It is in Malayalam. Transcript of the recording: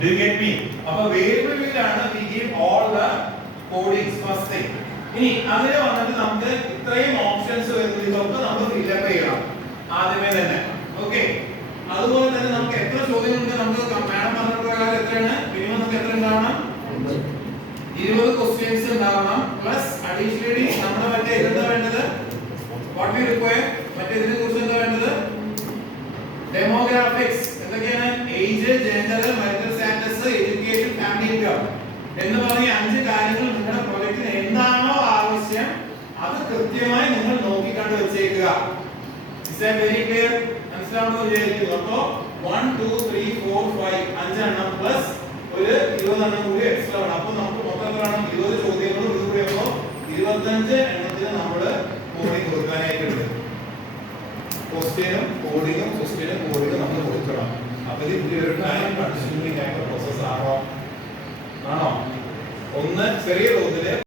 Do you get me? അപ്പോൾ variable വീലാണ് we give all the codings first thing. ഇനി അങ്ങനെ വന്നിട്ട് നമുക്ക് ഇത്രയും ഓപ്ഷൻസ് വരുന്നത് ഇതൊക്കെ നമ്മൾ ഫില്ലപ്പ് ചെയ്യണം ആദ്യമേ തന്നെ. ഓക്കേ, അതുപോലെ തന്നെ നമുക്ക് എത്ര ചോദ്യങ്ങളുണ്ട്? നമുക്ക് മാഡം പറഞ്ഞ പ്രകാരം എത്രയാണ് മിനിമം നമുക്ക് എത്ര ഉണ്ടാവണം? 20 ക്വസ്റ്റ്യൻസ് ഉണ്ടാവണം. പ്ലസ് അഡീഷണലി നമ്മുടെ മറ്റേ എന്താ വേണ്ടത്? വാട്ട് വി റിക്വയർ മറ്റേ ഇതിനെ കുറിച്ച് എന്താ വേണ്ടത്? ഡെമോഗ്രാഫിക്സ്. എന്തൊക്കെയാണ്? Age, gender, marital status, education, family income എന്ന് പറഞ്ഞ 5 കാര്യങ്ങൾ നിങ്ങളുടെ പ്രോജക്റ്റിന് എന്താണോ ആവശ്യം അത് കൃത്യമായി നിങ്ങൾ നോക്കിക്കണ്ട് വെച്ചേക്കുക. Is that very clear? മനസ്സിലാവുന്നു വിചാരിക്കുന്നു. അപ്പോൾ 1 2 3 4 5 5 എണ്ണം പ്ലസ് ഒരു 20 എണ്ണം കൂടി എക്സ്ട്രാ ആണ്. അപ്പോൾ നമുക്ക് മൊത്തം എണ്ണം 20 ചോദ്യങ്ങളും ഇത് കൂടി അപ്പോൾ 25 എണ്ണത്തിന് നമ്മൾ കോഡിംഗ് കൊടുക്കാനായിട്ടുണ്ട്. ക്വസ്റ്റ്യനും കോഡിങ്ങും നമ്മൾ കൊടുക്കണം. അപ്പോൾ ഇത് ഒരു ടൈം കൺസ്യൂമിംഗ് ആയിട്ടുള്ള പ്രോസസ് ആണോ? ഒന്ന് ചെറിയ തോതിൽ